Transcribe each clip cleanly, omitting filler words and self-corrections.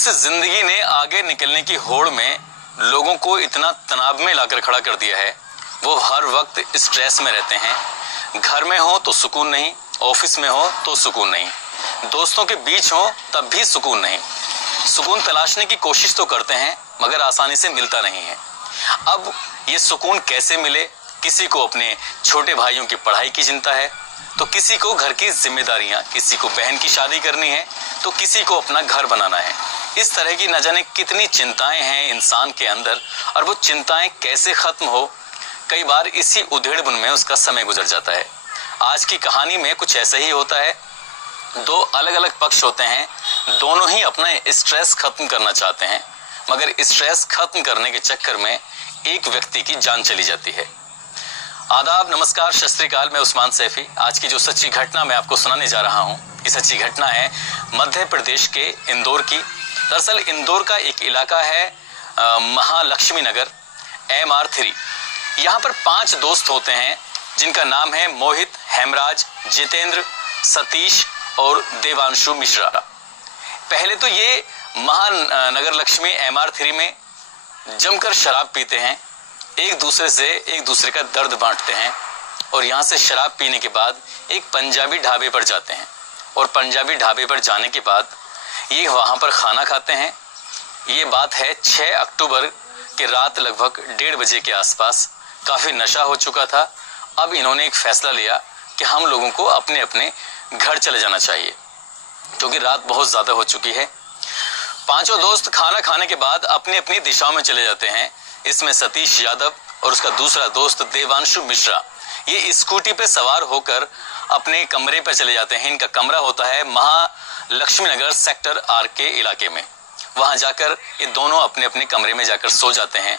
इस जिंदगी ने आगे निकलने की होड़ में लोगों को इतना तनाव में लाकर खड़ा कर दिया है। वो हर वक्त स्ट्रेस में रहते हैं। घर में हो तो सुकून नहीं, ऑफिस में हो तो सुकून नहीं, दोस्तों के बीच हो तब भी सुकून नहीं। सुकून तलाशने की कोशिश तो करते हैं मगर आसानी से मिलता नहीं है। अब ये सुकून कैसे मिले? किसी को अपने छोटे भाइयों की पढ़ाई की चिंता है, तो किसी को घर की जिम्मेदारियां, किसी को बहन की शादी करनी है, तो किसी को अपना घर बनाना है। इस तरह की न जाने कितनी चिंताएं हैं इंसान के अंदर, और वो चिंताएं कैसे खत्म हो, कई बार इसी उधेड़बुन में उसका समय गुजर जाता है। आज की कहानी में कुछ ऐसा ही होता है। दो अलग अलग पक्ष होते हैं, दोनों ही अपना स्ट्रेस खत्म करना चाहते हैं, मगर स्ट्रेस खत्म करने के चक्कर में एक व्यक्ति की जान चली जाती है। आदाब, नमस्कार, सत श्री अकाल। मैं उस्मान सैफी। आज की जो सच्ची घटना मैं आपको सुनाने जा रहा हूँ, ये सच्ची घटना है मध्य प्रदेश के इंदौर की। दरअसल इंदौर का एक इलाका है महालक्ष्मी नगर MR3। यहाँ पर 5 दोस्त होते हैं जिनका नाम है मोहित, हेमराज, जितेंद्र, सतीश और देवांशु मिश्रा। पहले तो ये महानगर लक्ष्मी MR3 में जमकर शराब पीते हैं, एक दूसरे का दर्द बांटते हैं, और यहाँ से शराब पीने के बाद एक पंजाबी ढाबे पर जाते हैं, और पंजाबी ढाबे पर जाने के बाद ये वहाँ पर खाना खाते हैं। ये बात है 6 अक्टूबर के रात लगभग 1:30 बजे के आसपास। काफी नशा हो चुका था। अब इन्होंने एक फैसला लिया कि हम लोगों को अपने अपने घर चले जाना चाहिए, क्योंकि रात बहुत ज्यादा हो चुकी है। 5 दोस्त खाना खाने के बाद अपनी अपनी दिशाओं में चले जाते हैं। इसमें सतीश यादव और उसका दूसरा दोस्त देवांशु मिश्रा ये स्कूटी पे सवार होकर अपने कमरे पर चले जाते हैं। इनका कमरा होता है महालक्ष्मी नगर सेक्टर R के इलाके में। वहां जाकर ये दोनों अपने अपने कमरे में जाकर सो जाते हैं।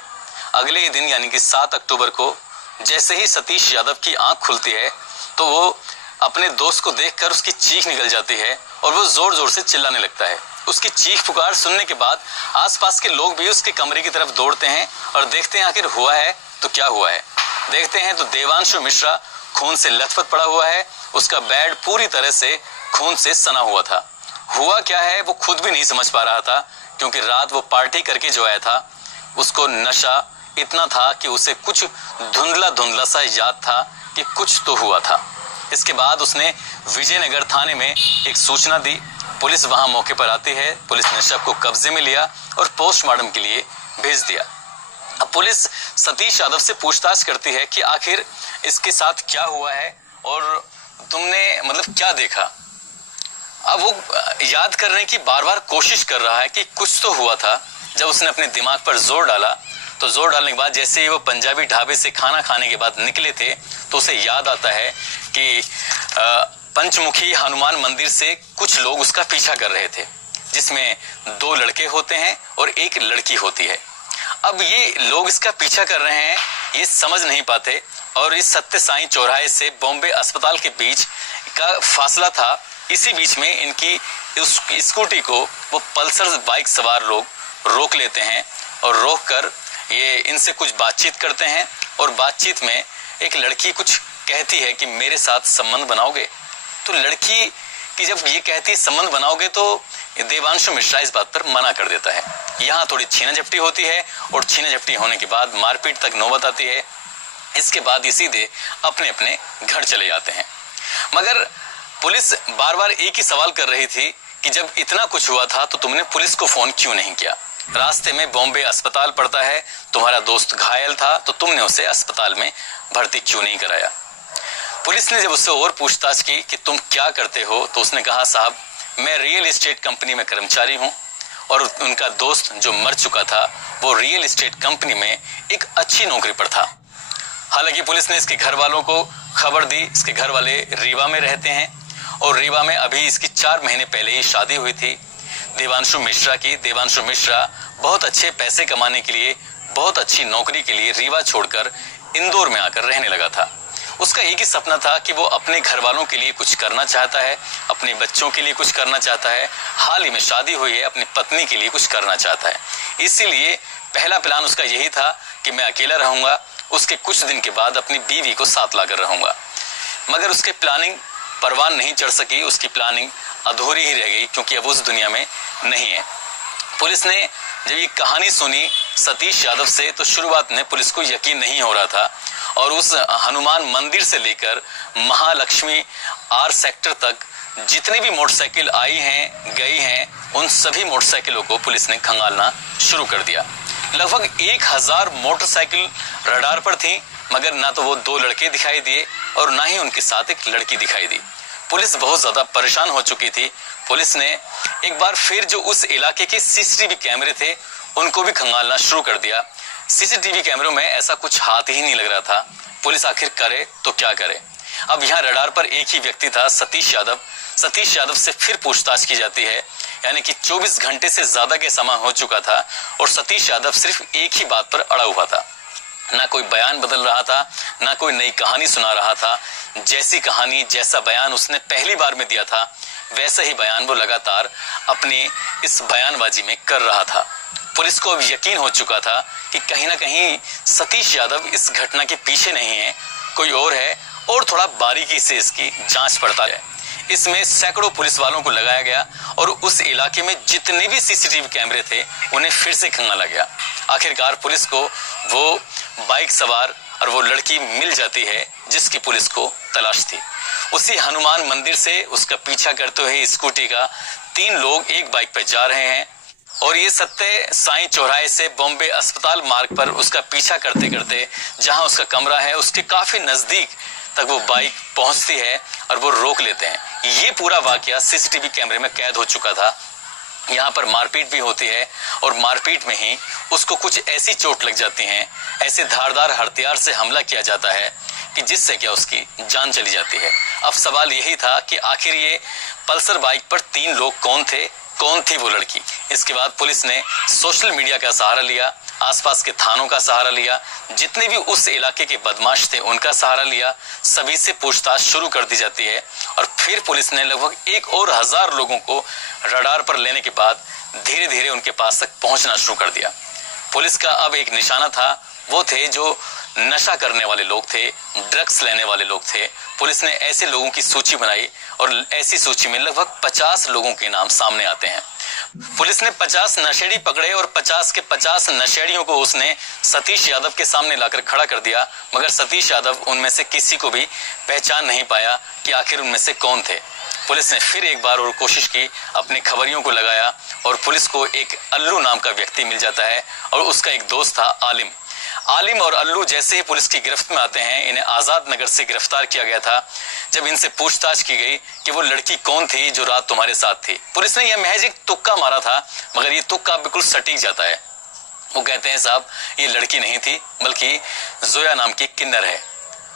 अगले दिन यानी कि 7 अक्टूबर को जैसे ही सतीश यादव की आंख खुलती है तो वो अपने दोस्त को देखकर उसकी चीख निकल जाती है और वो जोर जोर से चिल्लाने लगता है। उसकी चीख पुकार सुनने के बाद आसपास के लोग भी उसके कमरे की तरफ दौड़ते हैं और देखते हैं आखिर हुआ है तो क्या हुआ है। देखते हैं तो देवांशु मिश्रा खून से लथपथ पड़ा हुआ है। उसका बेड पूरी तरह से खून से सना हुआ था। हुआ क्या है वो खुद भी नहीं समझ पा रहा था, क्योंकि रात वो पार्टी करके जो आया था उसको नशा इतना था कि उसे कुछ धुंधला धुंधला सा याद था कि कुछ तो हुआ था। इसके बाद उसने विजयनगर थाने में एक सूचना दी। पुलिस वहां मौके पर आती है। पुलिस ने शव को कब्जे में लिया और पोस्टमार्टम के लिए भेज दिया। अब पुलिस सतीश यादव से पूछताछ करती है कि आखिर इसके साथ क्या हुआ है और तुमने मतलब क्या देखा। अब वो याद करने की बार बार कोशिश कर रहा है कि कुछ तो हुआ था। जब उसने अपने दिमाग पर जोर डाला तो जोर डालने के बाद जैसे ही वो पंजाबी ढाबे से खाना खाने के बाद निकले थे तो उसे याद आता है कि पंचमुखी हनुमान मंदिर से कुछ लोग उसका पीछा कर रहे थे, जिसमें 2 लड़के होते हैं और 1 लड़की होती है। अब ये लोग इसका पीछा कर रहे हैं, ये समझ नहीं पाते, और इस सत्य साईं चौराहे से बॉम्बे अस्पताल के बीच का फासला था। इसी बीच में इनकी उस स्कूटी को वो पल्सर बाइक सवार लोग रोक लेते हैं और रोक कर ये इनसे कुछ बातचीत करते हैं, और बातचीत में एक लड़की कुछ कहती है कि मेरे साथ संबंध बनाओगे। तो लड़की की जब ये कहती है संबंध बनाओगे तो देवांशु मिश्रा इस बात पर मना कर देता है। यहाँ थोड़ी छीना झपटी होती है, और छीना झपटी होने के बाद मारपीट तक नौबत आती है। इसके बाद ये सीधे अपने अपने घर चले जाते हैं। मगर पुलिस बार बार एक ही सवाल कर रही थी कि जब इतना कुछ हुआ था तो तुमने पुलिस को फोन क्यों नहीं किया। रास्ते में बॉम्बे अस्पताल पड़ता है, तुम्हारा दोस्त घायल था तो तुमने उसे अस्पताल में भर्ती क्यों नहीं कराया। पुलिस ने जब उससे और पूछताछ की कि तुम क्या करते हो, तो उसने कहा साहब मैं रियल एस्टेट कंपनी में कर्मचारी हूँ, और उनका दोस्त जो मर चुका था वो रियल एस्टेट कंपनी में एक अच्छी नौकरी पर था। हालांकि पुलिस ने इसके घर वालों को खबर दी। इसके घर वाले रीवा में रहते हैं, और रीवा में अभी इसकी 4 महीने पहले ही शादी हुई थी देवांशु मिश्रा की। देवांशु मिश्रा बहुत अच्छे पैसे कमाने के लिए, बहुत अच्छी नौकरी के लिए रीवा छोड़कर इंदौर में आकर रहने लगा था। उसका एक ही सपना था कि वो अपने घर वालों के लिए कुछ करना चाहता है, अपने बच्चों के लिए कुछ करना चाहता है। हाल ही में शादी हुई है, अपनी पत्नी के लिए कुछ करना चाहता है। इसीलिए पहला प्लान उसका यही था कि मैं अकेला रहूंगा, उसके कुछ दिन के बाद अपनी बीवी को साथ लाकर रहूंगा। मगर उसकी प्लानिंग परवान नहीं चढ़ सकी, उसकी प्लानिंग अधूरी ही रह गई, क्योंकि अब उस दुनिया में नहीं है। पुलिस ने जब ये कहानी सुनी सतीश यादव से तो शुरुआत में पुलिस को यकीन नहीं हो रहा था और उस हनुमान मंदिर से लेकर महालक्ष्मी आर सेक्टर तक जितनी भी मोटरसाइकिल आई हैं गई हैं उन सभी मोटरसाइकिलों को पुलिस ने खंगालना शुरू कर दिया। लगभग 1000 मोटरसाइकिल रडार पर थी, मगर ना तो वो 2 लड़के दिखाई दिए और ना ही उनके साथ एक लड़की दिखाई दी। पुलिस बहुत ज्यादा परेशान हो चुकी थी। पुलिस ने एक बार फिर जो उस इलाके के सीसीटीवी कैमरे थे उनको भी खंगालना शुरू कर दिया। सीसीटीवी कैमरों में ऐसा कुछ हाथ ही नहीं लग रहा था। पुलिस आखिर करे तो क्या करे। अब यहाँ रडार पर एक ही व्यक्ति था, सतीश यादव। सतीश यादव से फिर पूछताछ की जाती है, यानी कि 24 घंटे से ज्यादा के समय हो चुका था और सतीश यादव सिर्फ एक ही बात पर अड़ा हुआ था। ना कोई बयान बदल रहा था, ना कोई नई कहानी सुना रहा था। जैसी कहानी, जैसा बयान उसने पहली बार में दिया था, वैसा ही बयान वो लगातार अपनी इस बयानबाजी में कर रहा था। पुलिस को अब यकीन हो चुका था कि कहीं ना कहीं सतीश यादव इस घटना के पीछे नहीं है, कोई और है और थोड़ा बारीकी से इसकी जांच पड़ताल है। इसमें सैकड़ों पुलिस वालों को लगाया गया और उस इलाके में जितने भी सीसीटीवी कैमरे थे उन्हें फिर से खंगाला गया। आखिरकार पुलिस को वो बाइक सवार और वो लड़की मिल जाती है जिसकी पुलिस को तलाश थी। उसी हनुमान मंदिर से उसका पीछा करते हुए स्कूटी का 3 लोग एक बाइक पर जा रहे हैं और ये सत्य साईं चौराहे से बॉम्बे अस्पताल मार्ग पर उसका पीछा करते करते जहां उसका कमरा है उसके काफी नजदीक तक वो बाइक पहुंचती है और वो रोक लेते हैं। ये पूरा वाकया सीसीटीवी कैमरे में कैद हो चुका था। यहाँ पर मारपीट भी होती है और मारपीट में ही उसको कुछ ऐसी चोट लग जाती है, ऐसे धारदार हथियार से हमला किया जाता है कि जिससे क्या उसकी जान चली जाती है। अब सवाल यही था कि आखिर ये पल्सर बाइक पर 3 लोग कौन थे, कौन थी वो लड़की। इसके बाद पुलिस ने सोशल मीडिया का सहारा लिया, आसपास के थानों का सहारा लिया, जितने भी उस इलाके के बदमाश थे उनका सहारा लिया। सभी से पूछताछ शुरू कर दी जाती है और फिर पुलिस ने लगभग 1000 लोगों को रडार पर लेने के बाद धीरे धीरे उनके पास तक पहुंचना शुरू कर दिया। पुलिस का अब एक निशाना था, वो थे जो नशा करने वाले लोग थे, ड्रग्स लेने वाले लोग थे। पुलिस ने ऐसे लोगों की सूची बनाई और ऐसी सूची में लगभग 50 लोगों के नाम सामने आते हैं। पुलिस ने 50 नशेड़ी पकड़े और 50 के 50 नशेड़ियों को उसने सतीश यादव के सामने लाकर खड़ा कर दिया, मगर सतीश यादव उनमें से किसी को भी पहचान नहीं पाया कि आखिर उनमें से कौन थे। पुलिस ने फिर एक बार और कोशिश की, अपने खबरियों को लगाया और पुलिस को एक अल्लू नाम का व्यक्ति मिल जाता है और उसका एक दोस्त था आलिम। आलिम और अल्लू जैसे ही पुलिस की गिरफ्त में आते हैं, इन्हें आजाद नगर से गिरफ्तार किया गया था। जब इनसे पूछताछ की गई कि वो लड़की कौन थी जो रात तुम्हारे साथ थी, पुलिस ने यह महज एक तुक्का मारा था, मगर ये तुक्का बिल्कुल सटीक जाता है। वो कहते हैं साहब ये लड़की नहीं थी बल्कि जोया नाम की किन्नर है।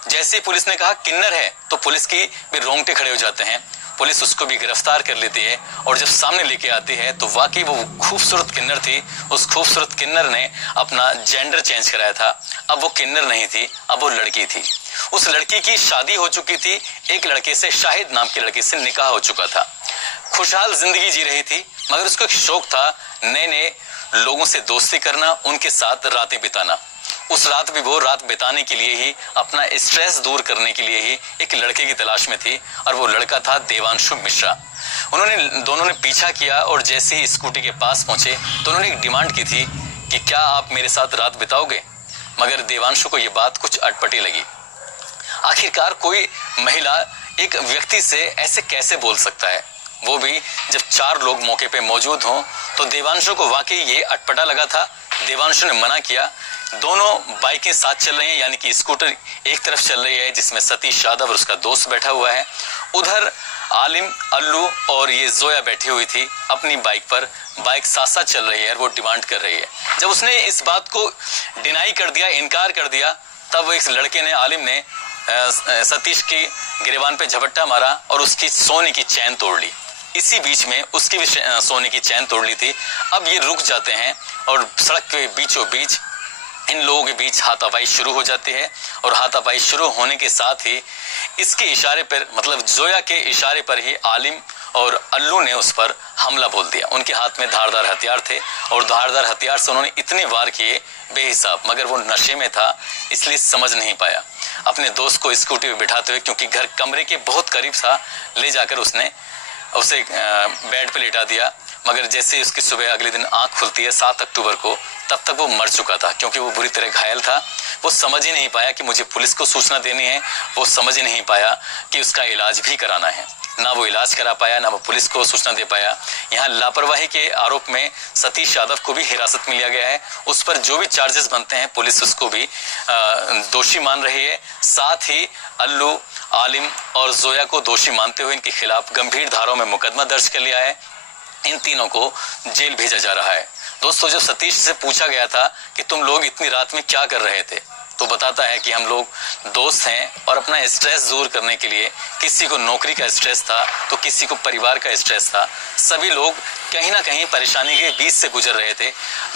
जैसे ही पुलिस ने कहा किन्नर है तो पुलिस की भी रोंगटे खड़े हो जाते हैं। पुलिस उसको भी गिरफ्तार कर लेती है और जब सामने लेके आती है तो वाकई वो खूबसूरत किन्नर थी। उस खूबसूरत किन्नर ने अपना जेंडर चेंज कराया था। अब वो किन्नर नहीं थी, अब वो लड़की थी। उस लड़की की शादी हो चुकी थी, एक लड़के से, शाहिद नाम के लड़के से निकाह हो चुका था। खुशहाल जिंदगी जी रही थी, मगर उसको एक शौक था नए नए लोगों से दोस्ती करना, उनके साथ रातें बिताना। उस रात भी वो रात बिताने के लिए ही, अपना स्ट्रेस दूर करने के लिए ही एक लड़के की तलाश में थी और वो लड़का था देवांशु मिश्रा। दोनों ने पीछा किया और जैसे ही स्कूटी के पास पहुंचे तो उन्होंने एक डिमांड की थी कि क्या आप मेरे साथ रात बिताओगे, मगर देवांशु को ये बात कुछ अटपटी लगी। आखिरकार कोई महिला एक व्यक्ति से ऐसे कैसे बोल सकता है, वो भी जब 4 लोग मौके पे मौजूद हों। तो देवांशु को वाकई ये अटपटा लगा था। देवांशु ने मना किया। दोनों बाइकें साथ चल रही हैं, यानी कि स्कूटर एक तरफ चल रही है जिसमें सतीश यादव और उसका दोस्त बैठा हुआ है, उधर आलिम, अल्लू और ये जोया बैठी हुई थी अपनी बाइक पर। बाइक साथ साथ चल रही है और वो डिमांड कर रही है। जब उसने इस बात को डिनाई कर दिया, इनकार कर दिया, तब इस लड़के ने, आलिम ने सतीश की गिरेबान पे झपट्टा मारा और उसकी सोने की चैन तोड़ ली। इसी बीच में उसकी भी सोने की चैन तोड़ ली थी। अब ये रुक जाते हैं और सड़क के बीचों बीच इन लोगों के बीच हाथापाई शुरू हो जाती है और हाथापाई शुरू होने के साथ ही इसके इशारे पर, मतलब जोया के इशारे पर ही आलिम और अल्लू ने उस पर हमला बोल दिया। उनके हाथ में धारदार हथियार थे और धारदार हथियार से उन्होंने इतने वार किए बेहिसाब, मगर वो नशे में था इसलिए समझ नहीं पाया। अपने दोस्त को स्कूटी में बिठाते हुए, क्योंकि घर कमरे के बहुत करीब था, ले जाकर उसने उसे बेड पे लेटा दिया। मगर जैसे उसकी सुबह अगले दिन आंख खुलती है 7 अक्टूबर को, तब तक वो मर चुका था, क्योंकि वो बुरी तरह घायल था। वो समझ ही नहीं पाया कि मुझे पुलिस को सूचना देनी है, वो समझ ही नहीं पाया कि उसका इलाज भी कराना है। ना वो इलाज करा पाया, ना वो पुलिस को सूचना दे पाया। यहाँ लापरवाही के आरोप में सतीश यादव को भी हिरासत में लिया गया है। उस पर जो भी चार्जेस बनते हैं पुलिस उसको भी दोषी मान रही है। साथ ही अल्लू, आलिम और जोया को दोषी मानते हुए इनके खिलाफ गंभीर धाराओं में मुकदमा दर्ज कर लिया है। इन तीनों को जेल भेजा जा रहा है। दोस्तों, जब सतीश से पूछा गया था कि तुम लोग इतनी रात में क्या कर रहे थे, तो बताता है कि हम लोग दोस्त हैं और अपना स्ट्रेस दूर करने के लिए, किसी को नौकरी का स्ट्रेस था तो किसी को परिवार का स्ट्रेस था, सभी लोग कहीं ना कहीं परेशानी के बीच से गुजर रहे थे।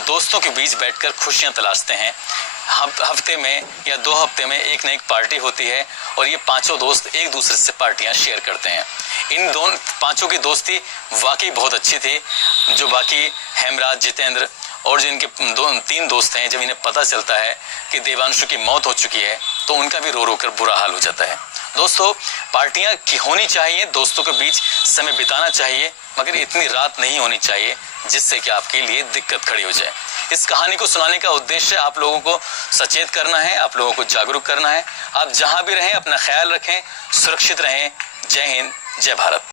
दोस्तों के बीच बैठकर खुशियां तलाशते हैं। हफ्ते में या 2 हफ्ते में एक न एक पार्टी होती है और ये पांचों दोस्त एक दूसरे से पार्टियां शेयर करते हैं। इन दोनों पांचों की दोस्ती वाकई बहुत अच्छी थी। जो बाकी हेमराज, जितेंद्र और जो इनके 3 दोस्त हैं, जब इन्हें पता चलता है कि देवांशु की मौत हो चुकी है तो उनका भी रो रो कर बुरा हाल हो जाता है। दोस्तों, पार्टियां होनी चाहिए, दोस्तों के बीच समय बिताना चाहिए, मगर इतनी रात नहीं होनी चाहिए जिससे कि आपके लिए दिक्कत खड़ी हो जाए। इस कहानी को सुनाने का उद्देश्य आप लोगों को सचेत करना है, आप लोगों को जागरूक करना है। आप जहां भी रहें अपना ख्याल रखें, सुरक्षित रहें। जय हिंद, जय भारत।